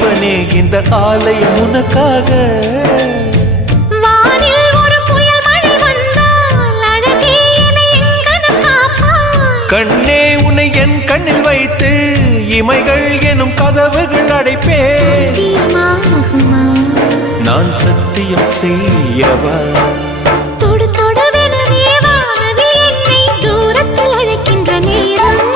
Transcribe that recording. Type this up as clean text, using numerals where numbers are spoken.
இறைவனே இந்த ஆலயம் உனக்காக. வானில் ஒரு புயல் மழை வந்தால் அழகே என்னை எங்கனம் காப்பாய். கண்ணே உன்னை என் கண்ணில் வைத்து இமைகள் எனும் கதவுகள் அடைப்பேன். சத்தியமாகுமா? நான் சத்தியம் செய்யவா? தொடு தொடுவெனவே வானவில் என்னை தூரத்தில் அழைக்கின்ற நேரம்.